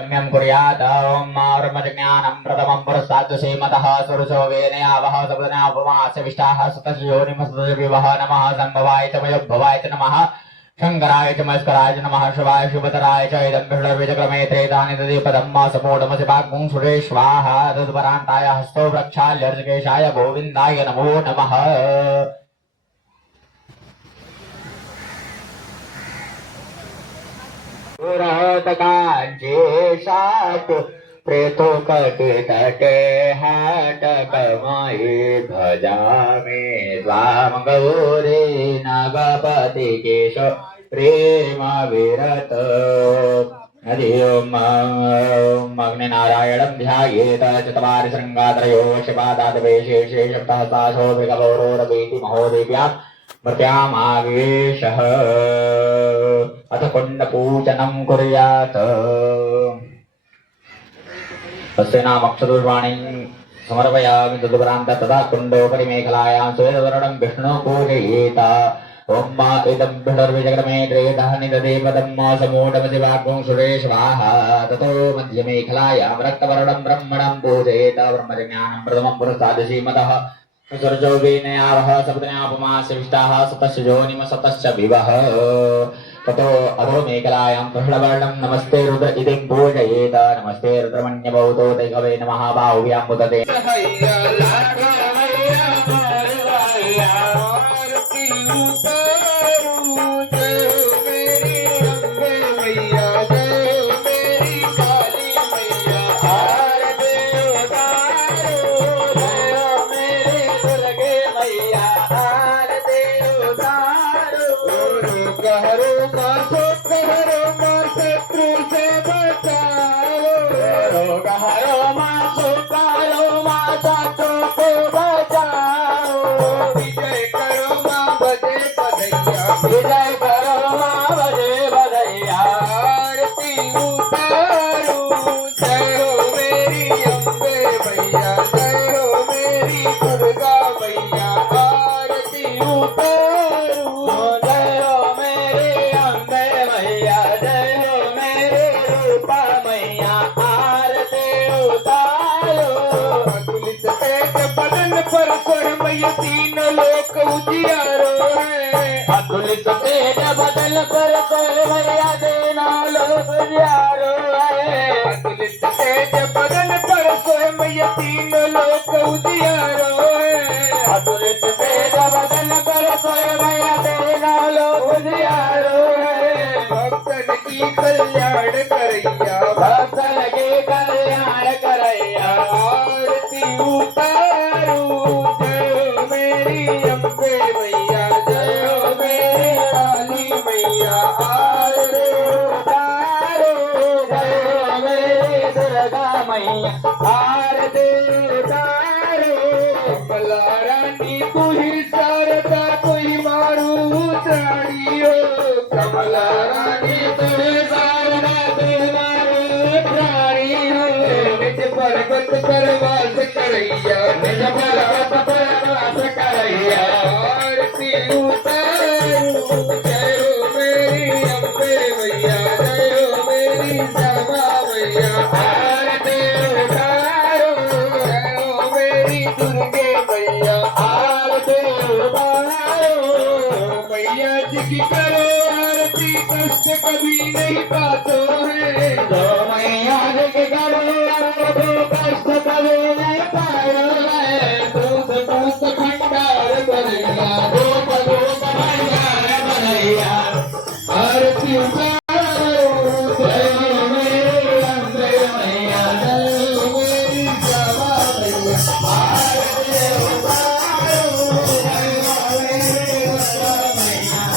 यम्यं कुर्यात् ॐ ब्रह्मज्ञानं प्रथमं पुरस्तात् श्रीमतः सुरसो वेनयावः सपदनापमास्य विष्टाः सुतस्य योनिमस्तस्य विवः नमः सम्भवाय च मयोद्भवाय च नमः शङ्कराय च मस्कराय च नमः शिवाय शुभतराय च इदं विष्णुर्विचक्रमे त्रेतानि तदीपदं समूढमसि वाग्मुं सुरेश्वाः तदुपरान्ताय हस्तो वृक्षाल्यर्जकेशाय गोविन्दाय नमो नमः। कांचेशाट प्रेतो कटे तटे हाट कमाए भजा में स्वाम गौरी नागपति केश प्रेम विरत हरि ओम अग्निनारायणं ध्यायेत चत्वारि शृंगात्रयो शिवादात वेशेषे सप्तहस्तासो विगौरोरवीति महोदेव्या मर्त्यामावेशः अथ कुण्डपूजनं कुर्यात् तस्य नाम अक्षदुर्वाणीं समर्पयामि तदुपरान्त तदा कुण्डोपरि मेखलायां श्वेतवर्णं विष्णुं पूजयेत ॐ इदं विष्णुर्विचक्रमे त्रेतः निदधे पदं समूढमसि वाग्मुं सुरेश्वाः ततो मध्यमेखलायां रक्तवर्णं ब्रह्मणं पूजयेत ब्रह्मज्ञानं प्रथमं पुरस्तात् श्रीमतः सुरजो वेनयावः सपदनापमास्य विष्टाः सतस्य योनिम सतस्य विवः ततो अधो मेखलायां कृष्णवर्णं नमस्ते रुद्र इति पूजयेत नमस्ते रुद्रमण्यभूतो दैववे नमः बाहुव्यां मुदते तीन लोक उजियारो है अतुलित तेज बदल पर भैया देना लोक उजियारो है अतुलित तेज बदल पर तीन लोक उजियारो है अतुलित तेज बदल पर भैया देना लोक उजियारो है भक्तन की कल्याण करैया भक्तन के कल्याण करैया आरती उतारू कमलारानी कोई शारदा कोई मारू त्राणियो कमलारानी कोई शारदा कोई मारू त्राणियो निज पर्वत पर वास करैया निज पर्वत पर वास करैया आरती उतारू जय हो मेरी अम्बे मैया जय हो मेरी श्यामा मैया आरती उतारू जय हो मेरी दुर्गे मैया आरती उतारू मैया जी की करो आरती कष्ट कभी नहीं पातो है तो मैया जी की करो आरती कष्ट कभी नहीं पायो है दूध दूध भंडार बनैया दूध दूध भंडार बनैया आरती उतारू जय हो मेरी अम्बे मैया जय हो मेरी श्यामा मैया आरती उतारू जय हो मेरी मैया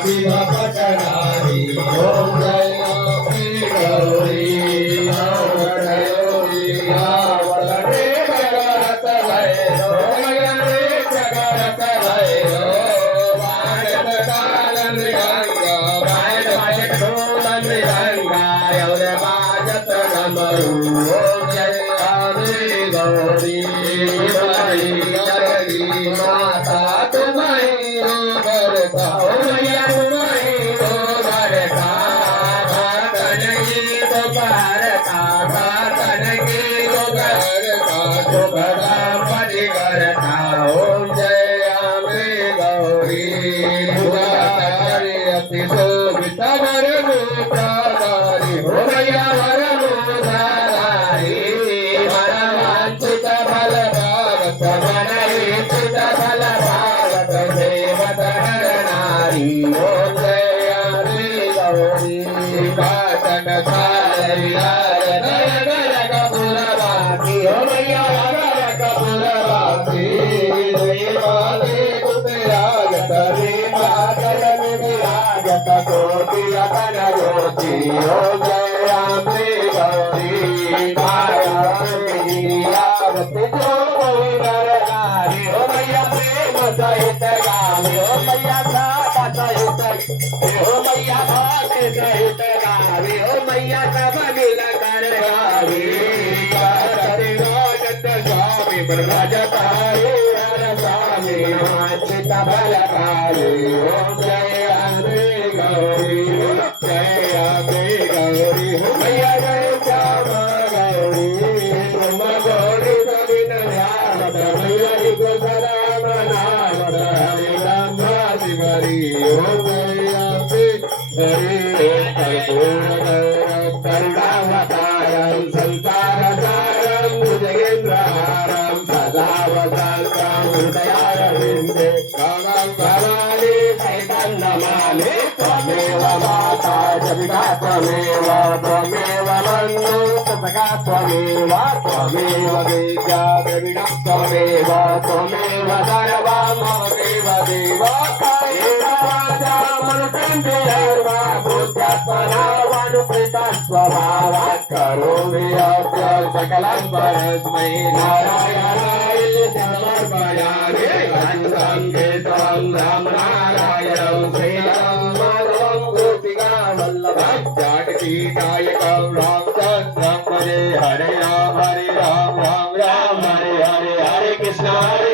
शिव पटनारी ओम जय अम्बे गौरी वरदे जगत भैरो वरदे जगत भैरो वाणत कालन गंगा वाणत वाजत ढोलन गंगा और बाजत डमरू ओम जय अम्बे गौरी गरी माता तुम्हारी करता ओ मैया तुम्हारी करता भातन की तो भारता भातन की तो करता तो बड़ा परि करता ओम जय अम्बे गौरी हरि अति शोभित वर मुद्राधारी ओ मैया वर मुद्राधारी वर वांछित फल भागत मनईच्छित फल भागत सेवत नर नारी ओम जय अम्बे गौरी पाटन सारिया गल कपूर बाती ओ मैया गल कपूर बाती देवाले कुतरागत देवागल विराजत कोटि रतन ज्योति ओम जय अम्बे गौरी माया गिरियावती जो नर नारी ओ मैया प्रेम सहित गावे ओ मैया साता सहित ओ मैया भाग सहित गावे ओ मैया सब मिल कर गावे करते राजत स्वामी ब्रजत हरे हर स्वामी वांछित फल पावे ओम जय अम्बे गौरी जय अम्बे गौरी ओ मैया जय श्याम गौरी तुम गौरी गोविंद ध्यान मैया को सलाम नाम हरे राम शिवरी ओम जय अम्बे हरे कर्पूर गौरव करुणावतारं संसारसारं भुजगेन्द्रहारं सदा वसन्तं हृदयारविन्दे गौरं भवानी सहितं नमामि त्वमेव माता च पिता त्वमेव त्वमेव बन्धु सखा त्वमेव त्वमेव विद्या द्रविणं त्वमेव त्वमेव सर्वं मम देव देव वाचा मनुष्येन्द्रियर्वा भूत्यात्मनावनुकृता स्वभावात् करोमि अद्य सकलं परस्मै नारायणाय समर्पयामि सङ्गीतं राम नारायणं श्रीराम माधवं गोपिका वल्लभं जानकीनायकं रामचन्द्रं भजे हरे राम राम राम हरे हरे हरे कृष्ण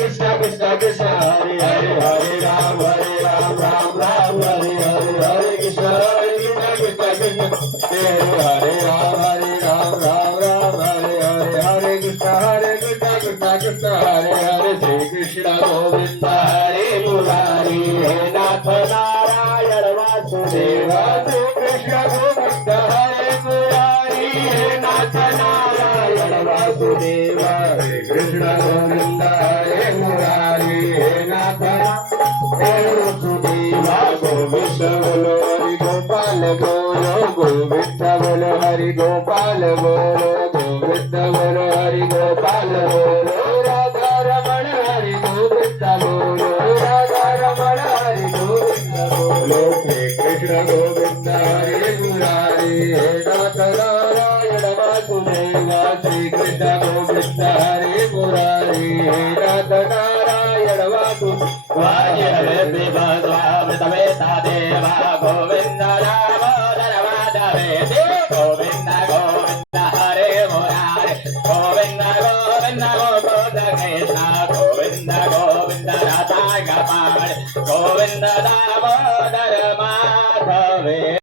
कृष्ण कृष्ण हरे हरे हरे राम राम राम हरे हरे हरे कृष्ण कृष्ण कृष्ण हरे हरे राम राम हरे हरे हरे कृष्ण कृष्ण कृष्ण हरे हरे श्री कृष्ण गोविंद हरे मुरारी हे नाथ नारायण वासुदेव श्री कृष्ण गोविंद हरे मुरारी हे नाथ नारायण वासुदेव श्री कृष्ण गोविंद हरे मुरारी हे नाथ वासुदेव गोविंद बोलो हरि गोपाल बोलो गोविंद बोलो हरि गोपाल बोलो गोविंद बोलो हरि गोपाल बोलो राधा रमण हरि गोविंद बोलो राधा रमण हरि गोविंद बोलो श्री कृष्ण गोविंद हरे मुरारी हे नाथ नारायण वासुदेव श्री कृष्ण गोविंद हरे मुरारी हे नाथ नारायण वासुदेव देवा गोविंद राम गोविंद